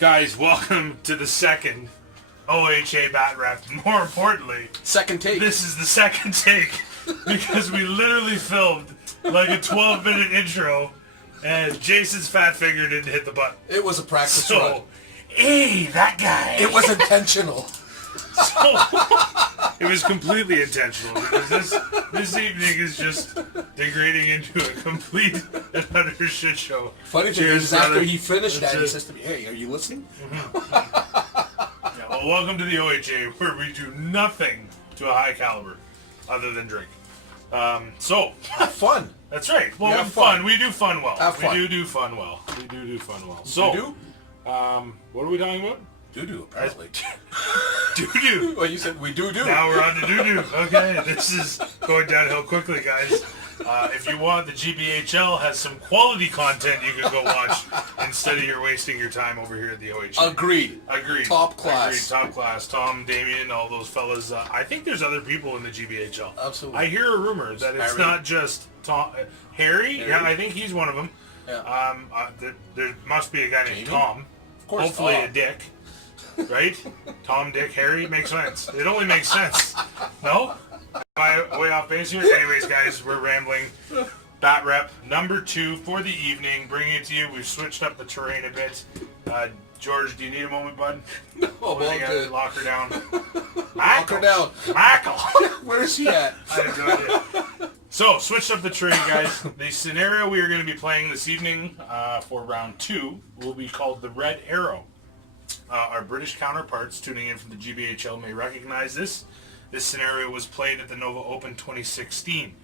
Guys, welcome to the second OHA bat rep. More importantly, second take. This is the second take because we literally filmed like a 12-minute intro and Jason's fat finger didn't hit the button. It was a practice So, run. hey, that guy. It was intentional. So, it was completely intentional because this evening is just degrading into a complete and utter shit show. Funny thing is, after he finished that, he says to me, "Hey, are you listening?" Yeah, well, welcome to the OHA, where we do nothing to a high caliber other than drink. So have fun. That's right. Well, we have fun. We do fun well. Have fun. We do fun well. We do fun well. So, what are we talking about? Doo-doo, apparently. Doo-doo. Well, you said we do-do. Now we're on to doo-doo. Okay, this is going downhill quickly, guys. If you want, the GBHL has some quality content you can go watch instead of you're wasting your time over here at the OHA. Agreed. Top class. Top class. Tom, Damien, all those fellas. I think there's other people in the GBHL. Absolutely. I hear a rumor that it's not just Tom. Harry? Yeah, I think he's one of them. Yeah. There must be a guy named Tom. Of course. Hopefully a Dick. Right? Tom, Dick, Harry makes sense. It only makes sense. No? Am I way off base here? Anyways, guys, we're rambling. Bat rep number 2 for the evening. Bringing it to you. We've switched up the terrain a bit. George, do you need a moment, bud? No, well, good. Lock her down. Lock her down. Michael. Where's he at? I have no idea. So, switched up the terrain, guys. The scenario we are going to be playing this evening for round 2 will be called the Red Arrow. Our British counterparts tuning in from the GBHL may recognize this. This scenario was played at the Nova Open 2016.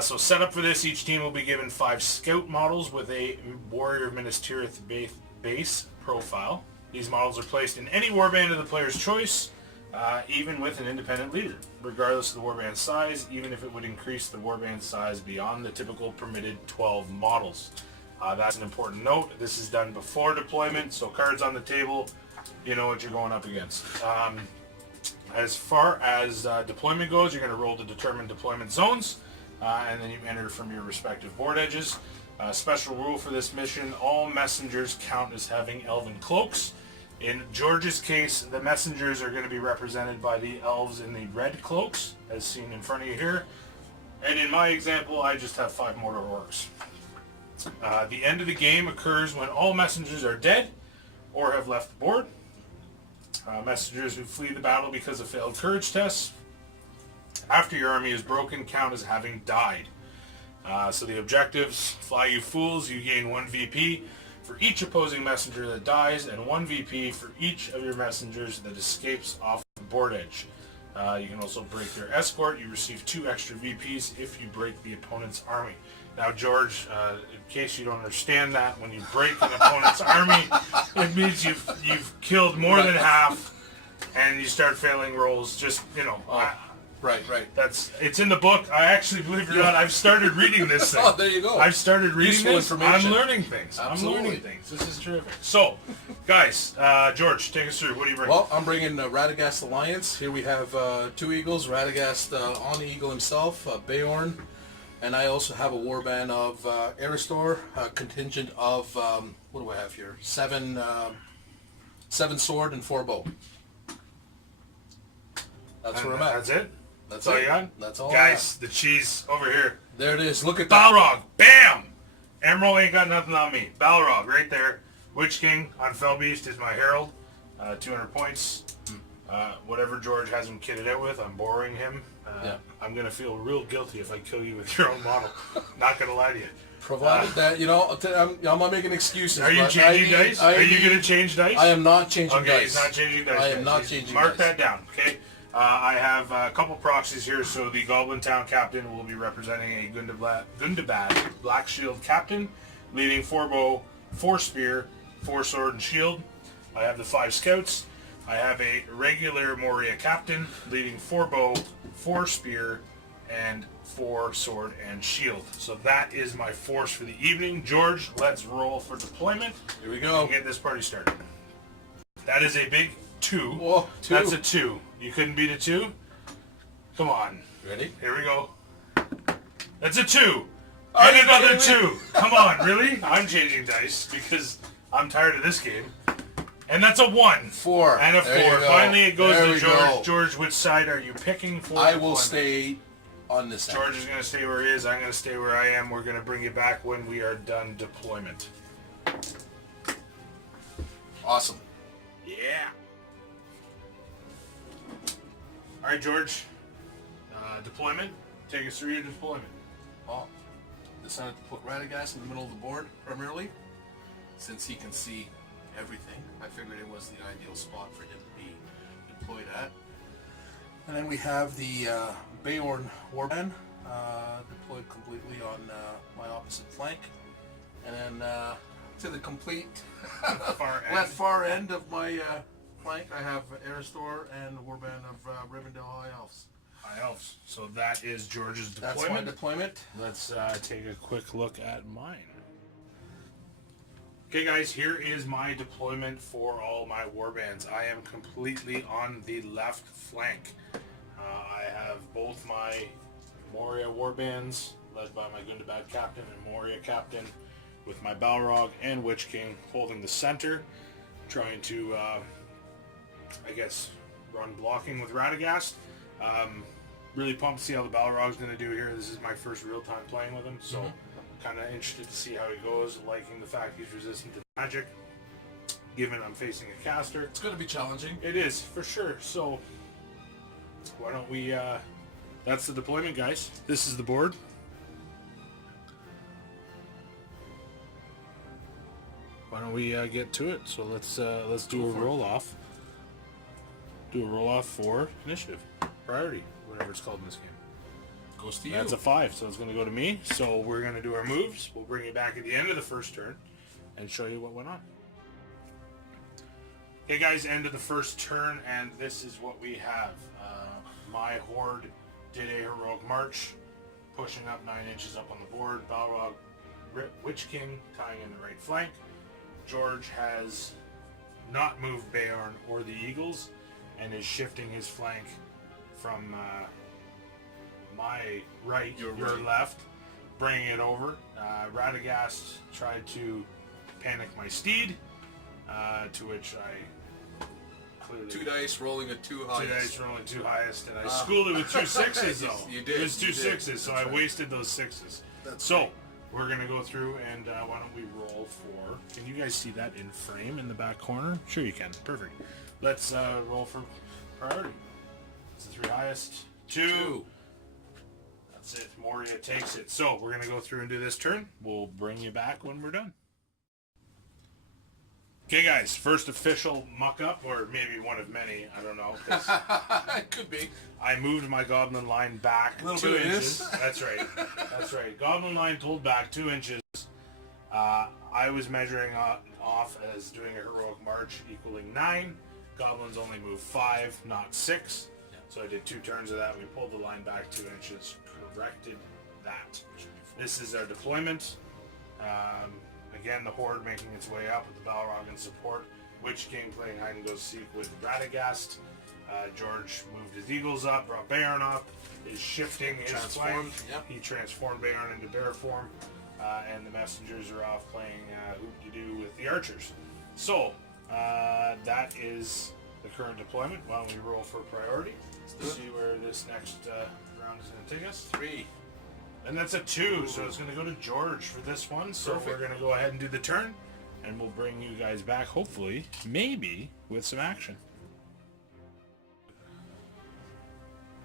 So set up for this, each team will be given 5 scout models with a Warrior of Minas Tirith base profile. These models are placed in any warband of the player's choice, even with an independent leader, regardless of the warband size, even if it would increase the warband size beyond the typical permitted 12 models. That's an important note. This is done before deployment, so cards on the table, you know what you're going up against. As far as deployment goes, you're going to roll to determine deployment zones, and then you enter from your respective board edges. Special rule for this mission, all messengers count as having elven cloaks. In George's case, the messengers are going to be represented by the elves in the red cloaks, as seen in front of you here. And in my example, I just have 5 mortar orcs. The end of the game occurs when all messengers are dead or have left the board. Messengers who flee the battle because of failed courage tests after your army is broken count as having died. So the objectives: fly you fools, you gain 1 VP for each opposing messenger that dies and 1 VP for each of your messengers that escapes off the board edge. You can also break their escort. You receive 2 extra VPs if you break the opponent's army. Now, George, in case you don't understand that, when you break an opponent's army, it means you've killed more than half, and you start failing rolls. Just Right. It's in the book. I actually, believe it or not, I've started reading this thing. Oh, there you go. I've started reading Useful this. information. I'm learning things. Absolutely. I'm learning things. This is terrific. So, guys, George, take us through. What do you bring? Well, I'm bringing Radagast Alliance. Here we have 2 eagles. Radagast on the eagle himself, Beorn. And I also have a warband of Aristor, a contingent of, what do I have here? 7 sword and 4 bow. That's where I'm at. That's it? That's all you got? That's all Guys, the cheese over here. There it is. Look at that. Balrog. Bam! Emerald ain't got nothing on me. Balrog right there. Witch King on Fellbeast is my herald. 200 points. Whatever George has him kitted out with, I'm borrowing him. I'm going to feel real guilty if I kill you with your own model. Not going to lie to you. Provided that, I'm not making excuses. Are you changing dice? Are you going to change dice? I am not changing dice. Okay, he's not changing dice. I am not changing dice. Mark that down, okay? I have a couple proxies here. So the Goblin Town Captain will be representing a Gundabad Black Shield Captain, leading 4 bow, 4 spear, 4 sword and shield. I have the 5 scouts. I have a regular Moria Captain, leading 4 bow, 4 spear, and 4 sword and shield. So that is my force for the evening. George, let's roll for deployment. Here we go. And get this party started. That is a big 2. Whoa, 2. That's a 2. You couldn't beat a 2? Come on. Ready? Here we go. That's a 2. And another 2. Come on, really? I'm changing dice because I'm tired of this game. And that's a 1. 4. And a There 4. you go. Finally, it goes There to we George. go. George, which side are you picking for? I will deployment? stay on this side. George is going to stay where he is. I'm going to stay where I am. We're going to bring you back when we are done deployment. Awesome. Yeah. All right, George. Deployment. Take us through your deployment. Well, decided to put Radagast in the middle of the board primarily, since he can see everything. I figured it was the ideal spot for him to be deployed at. And then we have the Beorn Warband deployed completely on my opposite flank. And then to the complete far end of my flank, I have Aristor and the Warband of Rivendell High Elves. High Elves. So that is George's deployment. That's my deployment. Let's take a quick look at mine. Okay, guys, here is my deployment for all my warbands. I am completely on the left flank. I have both my Moria warbands, led by my Gundabad captain and Moria captain, with my Balrog and Witch King holding the center, trying to, I guess, run blocking with Radagast. Really pumped to see how the Balrog's going to do here. This is my first real time playing with him, so kind of interested to see how he goes, liking the fact he's resistant to magic, given I'm facing a caster. It's going to be challenging. It is, for sure. So, why don't we, that's the deployment, guys. This is the board. Why don't we get to it? So let's do a roll-off. Do a roll-off for initiative. Priority, whatever it's called in this game. Goes to you. That's a 5, so it's going to go to me. So we're going to do our moves. We'll bring you back at the end of the first turn and show you what went on. Okay, guys, end of the first turn, and this is what we have. My Horde did a heroic march, pushing up 9 inches up on the board. Balrog, Witch King tying in the right flank. George has not moved Beorn or the Eagles and is shifting his flank from my right, your left, bringing it over. Radagast tried to panic my steed, to which I clearly... 2 dice rolling a 2 highest. 2 dice rolling 2 highest, and I schooled it with 2 6s though. You did. It was 2 6s, That's so right. I wasted those 6s. That's so, right. we're going to go through, and why don't we roll for... Can you guys see that in frame in the back corner? Sure you can. Perfect. Let's roll for priority. It's the 3 highest. 2. That's it. Moria takes it. So, we're going to go through and do this turn. We'll bring you back when we're done. Okay, guys. First official muck-up, or maybe one of many. I don't know. It could be. I moved my goblin line back A little 2 bit of inches. this. That's right. That's right. Goblin line pulled back 2 inches. I was measuring off as doing a heroic march equaling 9. Goblins only moved 5, not 6. So I did 2 turns of that. We pulled the line back 2 inches, corrected that. This is our deployment. Again, the Horde making its way up with the Balrog in support. Witch King playing hide and go seek with Radagast. George moved his Eagles up, brought Beorn up, is shifting his flank. Yep. He transformed Beorn into bear form, and the messengers are off playing hoop-de-doo with the archers. So, that is the current deployment. Why don't we roll for priority? Let's see where this next round is going to take us. 3. And that's a 2, so it's going to go to George for this one. So Perfect. we're going to go ahead and do the turn, and we'll bring you guys back, hopefully, maybe, with some action.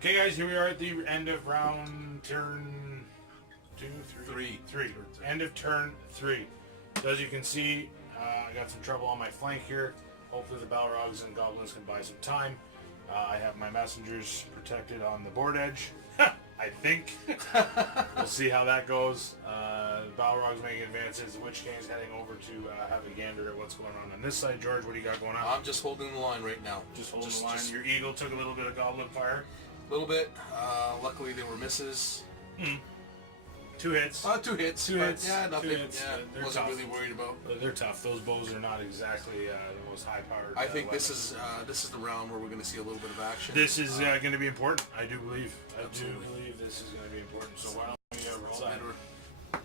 Okay, guys, here we are at the end of round turn 2, 3. 3. End of turn 3. So as you can see, I got some trouble on my flank here. Hopefully the Balrogs and Goblins can buy some time. I have my messengers protected on the board edge. I think. We'll see how that goes. Balrog's making advances. The Witch King's heading over to have a gander at what's going on this side. George, what do you got going on? I'm just holding the line right now. Just holding the line. Your Eagle took a little bit of Goblin fire. A little bit. Luckily, they were misses. 2 hits. 2 hits. 2 hits. Yeah, nothing. 2 hits. Yeah, They're wasn't tough. really worried about. They're tough. Those bows are not exactly the most high-powered. I think this weapons. is the round where we're going to see a little bit of action. This is going to be important. I do believe. Absolutely. I do believe this is going to be important. So why don't we roll Matter. that?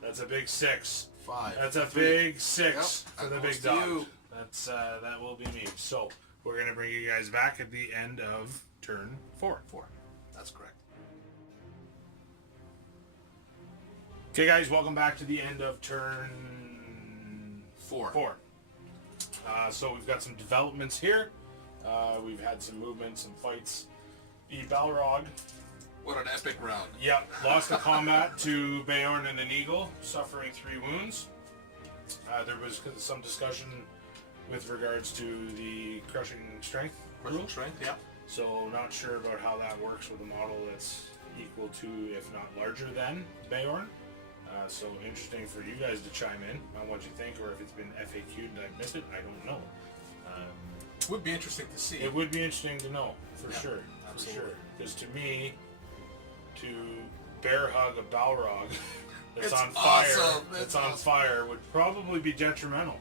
That's a big 6. 5. That's a 3. big 6 Yep, for that the goes big to dog. you. that will be me. So we're gonna bring you guys back at the end of turn 4. That's correct. Okay, guys, welcome back to the end of turn 4. So we've got some developments here. We've had some movement, some fights. The Balrog. What an epic round. Yep, lost a combat to Beorn and an Eagle, suffering 3 wounds. There was some discussion with regards to the crushing strength. Crushing strength, yeah. So not sure about how that works with a model that's equal to, if not larger than, Beorn. So interesting for you guys to chime in on what you think, or if it's been FAQ'd and I missed it, I don't know. Would be interesting to see. It would be interesting to know, for sure. Absolutely. For sure. Because to me, to bear hug a Balrog that's It's on fire, awesome. that's on fire, would probably be detrimental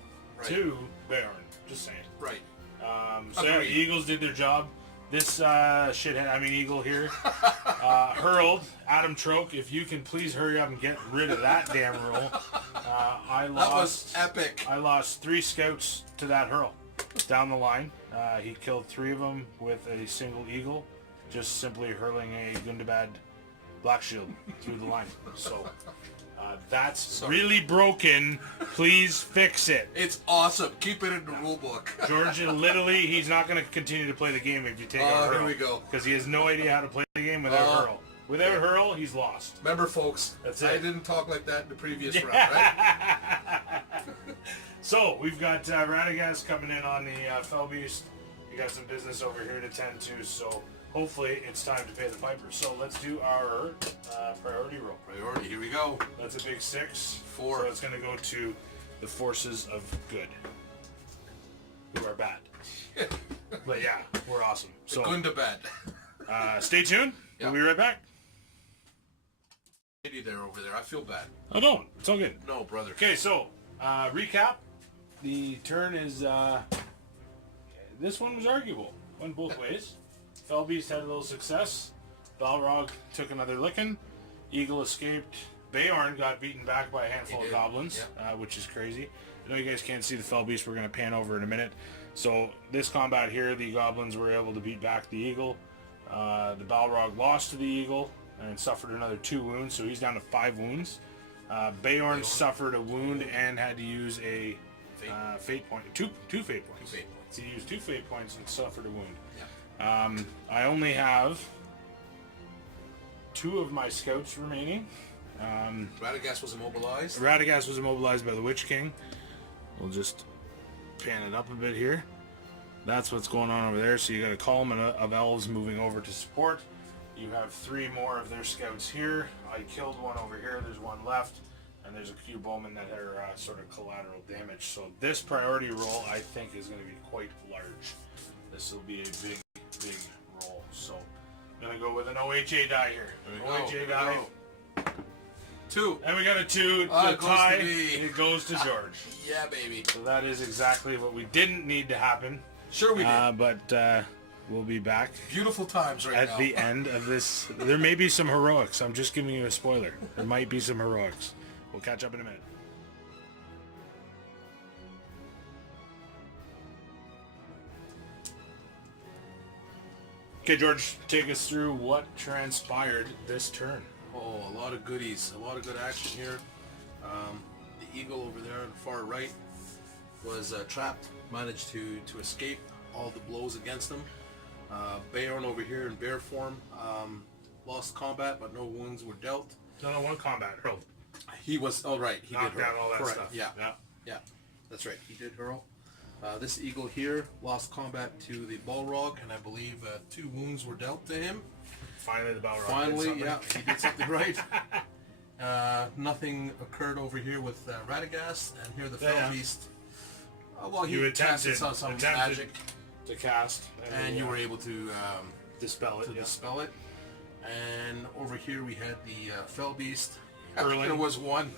to Beorn. Just saying. Right. So yeah, the Eagles did their job. This Eagle here, Herald, Adam Troke, if you can please hurry up and get rid of that damn roll. That was epic. I lost 3 scouts to that hurl down the line. He killed 3 of them with a single eagle, just simply hurling a Gundabad Black Shield through the line. So that's really broken. Please fix it. It's awesome. Keep it in the rule book. Georgia, literally, he's not going to continue to play the game if you take out Hurl. Here we go. Because he has no idea how to play the game without Hurl. Without Hurl, he's lost. Remember, folks, That's it. I didn't talk like that in the previous round, right? So, we've got Radagast coming in on the Fell Beast. You got some business over here to tend to, so hopefully it's time to pay the piper. So let's do our priority roll. Priority, here we go. That's a big 6. 4. So it's going to go to the forces of good, who are bad. But yeah, we're awesome. So Gundabad. Stay tuned. Yeah. We'll be right back. There over there. I feel bad. Oh, don't. It's all good. No, brother. Okay, so recap. The turn is this one was arguable. Went both ways. Fellbeast had a little success. Balrog took another licking. Eagle escaped. Beorn got beaten back by a handful of goblins, which is crazy. I know you guys can't see the Fellbeast. We're going to pan over in a minute. So this combat here, the goblins were able to beat back the Eagle. The Balrog lost to the Eagle and suffered another 2 wounds, so he's down to 5 wounds. Beorn suffered a wound and had to use a fate point. Two fate points. 2 fate points. He used 2 fate points and suffered a wound. Yeah. I only have 2 of my scouts remaining. Radagast was immobilized. Radagast was immobilized by the Witch King. We'll just pan it up a bit here. That's what's going on over there. So you got a column of elves moving over to support. You have 3 more of their scouts here. I killed one over here. There's one left. And there's a few bowmen that are sort of collateral damage. So this priority roll, I think, is going to be quite large. This will be a big, big roll. So I'm going to go with an OHA die here. OHA die. 2. And we got a 2 to tie. It goes to George. Yeah, baby. So that is exactly what we didn't need to happen. Sure we did. But we'll be back Beautiful times right now. at the end of this. There may be some heroics. I'm just giving you a spoiler. There might be some heroics. We'll catch up in a minute. Okay, George, take us through what transpired this turn. Oh, a lot of goodies. A lot of good action here. The eagle over there on the far right was trapped. Managed to escape all the blows against him. Beorn over here in bear form lost combat, but no wounds were dealt. No, one combat. Hurl. He was, oh right, he Knocked did hurl. down all that Correct. stuff. Yeah, that's right. He did hurl. This eagle here lost combat to the Balrog, and I believe 2 wounds were dealt to him. Finally, the Balrog. Finally, yeah, he did something right. Nothing occurred over here with Radagast, and here the Fellbeast. Well, he attempted some magic to cast, and you were able to dispel it. Dispel it. And over here we had the Fellbeast. Early. There was one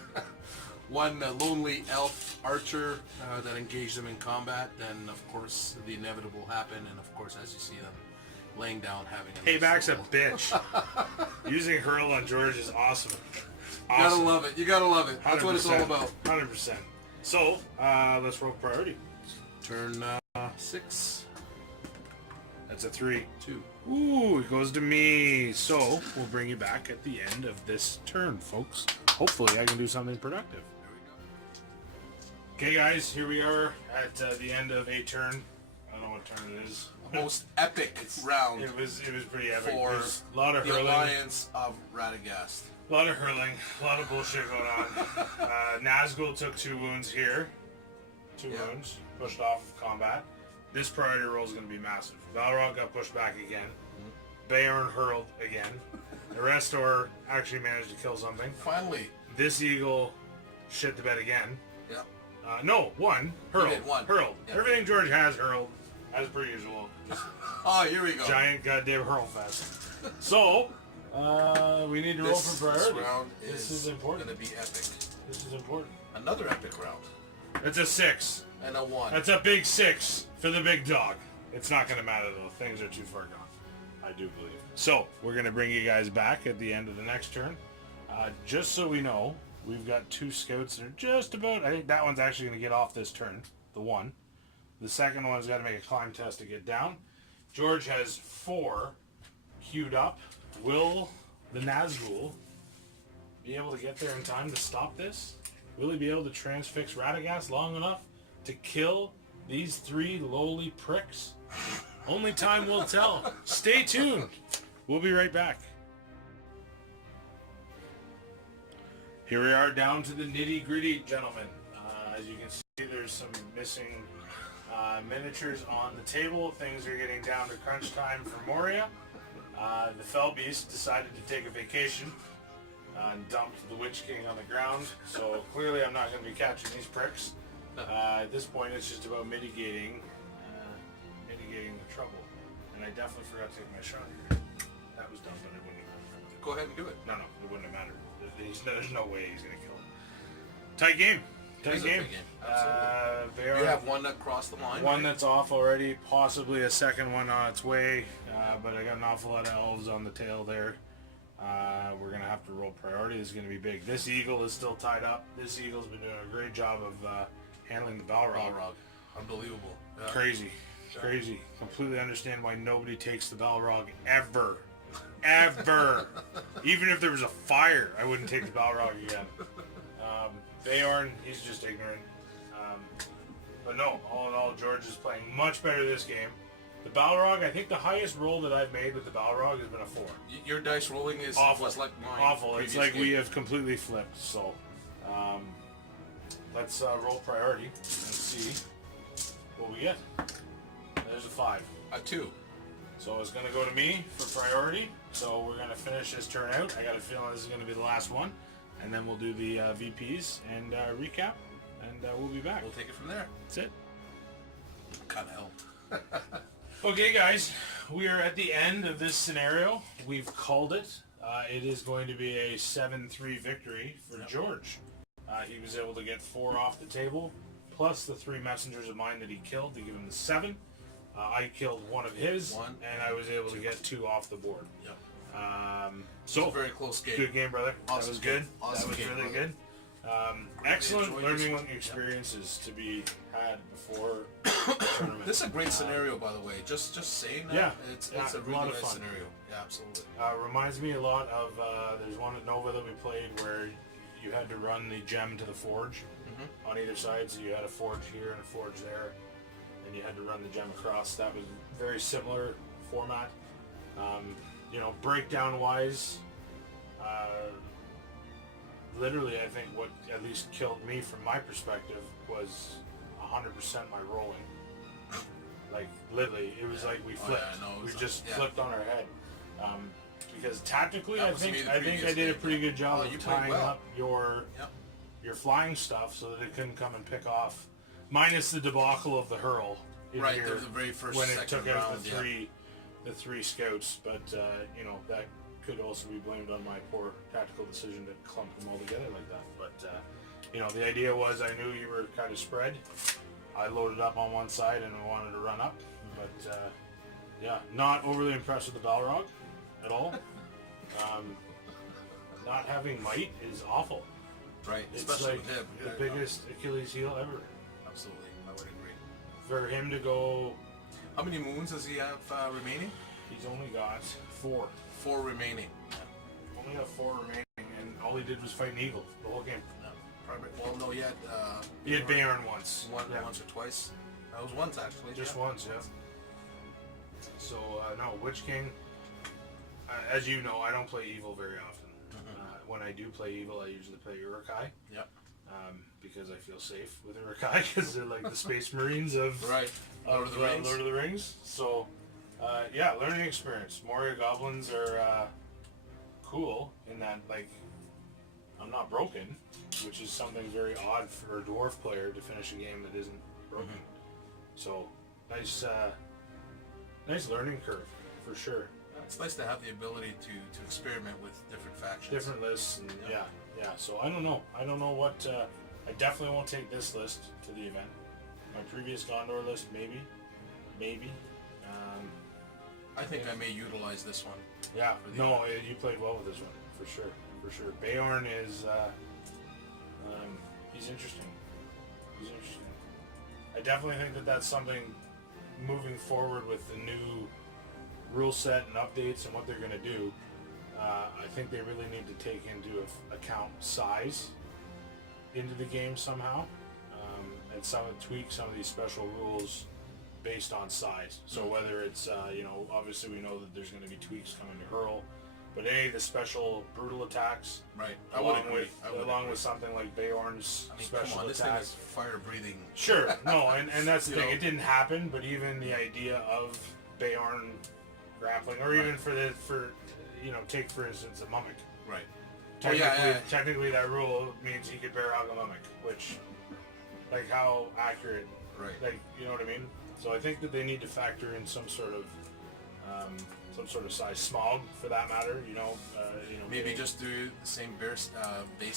lonely elf archer that engaged them in combat. Then, of course, the inevitable happened, and of course, as you see them laying down, having a Payback's a bitch. Using hurl on George is awesome. You gotta love it. You gotta love it. That's what it's all about. 100%. So, let's roll priority. Turn 6. That's a 3. 2. Ooh, it goes to me. So we'll bring you back at the end of this turn, folks. Hopefully I can do something productive. There we go. Okay, guys, here we are at the end of a turn. I don't know what turn it is. Most epic round It was pretty epic. for There's a lot of the hurling. Alliance of Radagast. A lot of hurling. A lot of bullshit going on. Nazgul took 2 wounds here. 2 wounds. Pushed off of combat. This priority roll is going to be massive. Balrog got pushed back again. Beorn hurled again. The Restor actually managed to kill something. Finally. This eagle shit the bed again. Yep. No, 1. Hurled. He did 1. Hurled. Yep. Everything George has hurled, as per usual. Oh, here we go. Giant goddamn hurl fest. So, we need to roll for priority. This round This is important. going to be epic. This is important. Another epic round. It's a 6. And a 1. That's a big 6 for the big dog. It's not going to matter though. Things are too far gone. I do believe. So, we're going to bring you guys back at the end of the next turn. Just so we know, we've got 2 scouts that are just about... I think that one's actually going to get off this turn. The 1. The second one's got to make a climb test to get down. George has 4 queued up. Will the Nazgul be able to get there in time to stop this? Will he be able to transfix Radagast long enough to kill these 3 lowly pricks? Only time will tell. Stay tuned. We'll be right back. Here we are down to the nitty-gritty, gentlemen. As you can see, there's some missing miniatures on the table. Things are getting down to crunch time for Moria. The Fell Beast decided to take a vacation and dumped the Witch King on the ground. So clearly I'm not going to be catching these pricks. At this point it's just about mitigating the trouble. And I definitely forgot to take my shot here. That was dumb, but it wouldn't have mattered. Go ahead and do it. No, it wouldn't have mattered. There's no way he's going to kill him. Tight game. Tight game. Absolutely. We have one that crossed the line. One that's off already, possibly a second one on its way, but I got an awful lot of elves on the tail there. We're going to have to roll priority. This is going to be big. This eagle is still tied up. This eagle's been doing a great job of handling the Balrog. Unbelievable. Yeah. Crazy. Crazy. Completely understand why nobody takes the Balrog ever. Ever. Even if there was a fire, I wouldn't take the Balrog again. Beorn, he's just ignorant. But no, all in all, George is playing much better this game. The Balrog, I think the highest roll that I've made with the Balrog has been a 4. Your dice rolling is awful. was like mine. Awful. It's like game. we have completely flipped. So, let's roll priority and see what we get. There's a 5. A 2. So it's going to go to me for priority. So we're going to finish this turn out. I got a feeling this is going to be the last one. And then we'll do the VPs and recap. And we'll be back. We'll take it from there. That's it. Kind of helped. Okay, guys. We are at the end of this scenario. We've called it. It is going to be a 7-3 victory for George. He was able to get 4 off the table, plus the 3 messengers of mine that he killed to give him the 7. I killed 1 of his, and I was able to get 2 off the board. Yep. So a very close game. Good game, brother. Awesome that was good. Awesome that was game, really brother. good. Excellent learning experiences to be had before the tournament. This is a great scenario, by the way. Just saying that. Yeah, It's yeah, a really lot of nice fun. scenario. Yeah, absolutely. Reminds me a lot of there's one at Nova that we played where you had to run the gem to the forge on either side. So you had a forge here and a forge there, and you had to run the gem across. That was very similar format. You know, breakdown wise, literally I think what at least killed me from my perspective was 100% my rolling. Like literally, it was like we flipped. We just flipped on our head. Because tactically, I think I did a pretty good job of tying up your flying stuff so that it couldn't come and pick off. Minus the debacle of the hurl. Right, there was the very first when it took out round, the three scouts, but you know, that could also be blamed on my poor tactical decision to clump them all together like that. But you know, the idea was I knew you were kind of spread. I loaded up on one side and I wanted to run up, but yeah, not overly impressed with the Balrog at all. Not having might is awful. Right, It's especially like with him. the biggest Achilles heel ever. Absolutely, I would agree. for him to go, How many moons does he have remaining? he's only got 4. 4 remaining. Only got 4 remaining, and all he did was fight an eagle the whole game. No, probably. Well, no, He had Bayorn once. Once or twice. That was once actually. Just once, yeah. So no, Witch King. As you know, I don't play evil very often. When I do play evil, I usually play Urukai. Yep. Because I feel safe with Urukai because they're like the Space Marines of Lord of the Rings. Lord of the Rings. So yeah, learning experience. Moria goblins are cool in that like I'm not broken, which is something very odd for a dwarf player to finish a game that isn't broken. So nice learning curve for sure. It's nice to have the ability to experiment with different factions. Different lists, and yeah. So I don't know what. I definitely won't take this list to the event. My previous Gondor list, maybe. I think I may utilize this one. Yeah. No, you played well with this one for sure. Bayorn is. He's interesting. I definitely think that that's something moving forward with the new rule set and updates and what they're going to do. I think they really need to take into account size into the game somehow, and tweak some of these special rules based on size. So whether it's obviously we know that there's going to be tweaks coming to Hurl, but any of the special brutal attacks, right? Along with something like Bayorn's special come on, this attacks, thing is fire breathing. Sure, no, and that's the thing. It didn't happen, but even the idea of Bayorn grappling, or even take for instance a mummic. Right. Technically that rule means he could bear hug a mummic, which, like, how accurate? Right. Like, you know what I mean? So I think that they need to factor in some sort of size, smog for that matter. Maybe just do the same base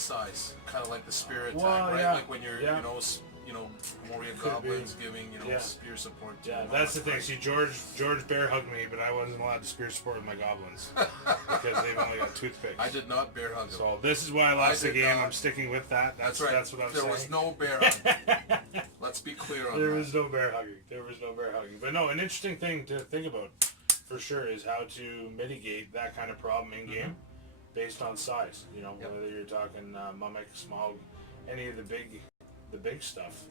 size, kind of like the spear attack, Well, right? yeah. Like when you're Moria goblins giving spear support. To that's the thing. See, George bear hugged me, but I wasn't allowed to spear support with my goblins because they've only got toothpicks. I did not bear hug him. So this is why I lost the game. I'm sticking with that. That's right. That's what I'm saying. There was no bear hug. Let's be clear on that. There was no bear hugging. But no, an interesting thing to think about for sure is how to mitigate that kind of problem in game based on size. Whether you're talking mummic, smog, any of the big stuff.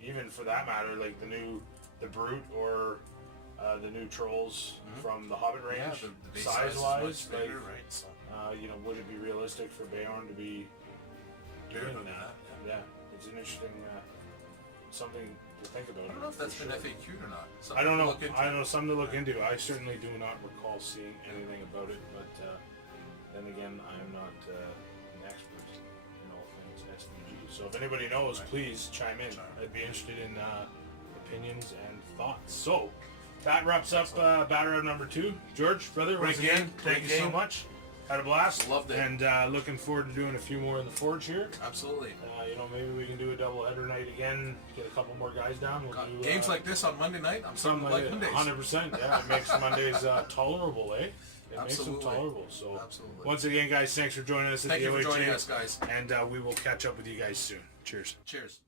Even for that matter, like the brute or the new trolls from the Hobbit range, the size-wise, bigger, right? So. Would it be realistic for Bayorn to be doing that? Yeah, it's an interesting something to think about. I don't know if that's been FAQ'd or not. I don't know. I don't know. Something to look into. I certainly do not recall seeing anything about it, but then again, I am not an expert in all things SVG. So if anybody knows, please chime in. I'd be interested in opinions and thoughts. So that wraps up Battle Round number 2. George, brother, once again, thank you so much. Had a blast. Loved it. And looking forward to doing a few more in the Forge here. Absolutely. Maybe we can do a double header night again. Get a couple more guys down. We'll do games like this on Monday night. I'm starting to like Mondays. 100%. Yeah, it makes Mondays tolerable, eh? It Absolutely. makes them tolerable. So Absolutely. Once again, guys, thanks for joining us at the OHA. Thank you for joining us, guys. And we will catch up with you guys soon. Cheers. Cheers.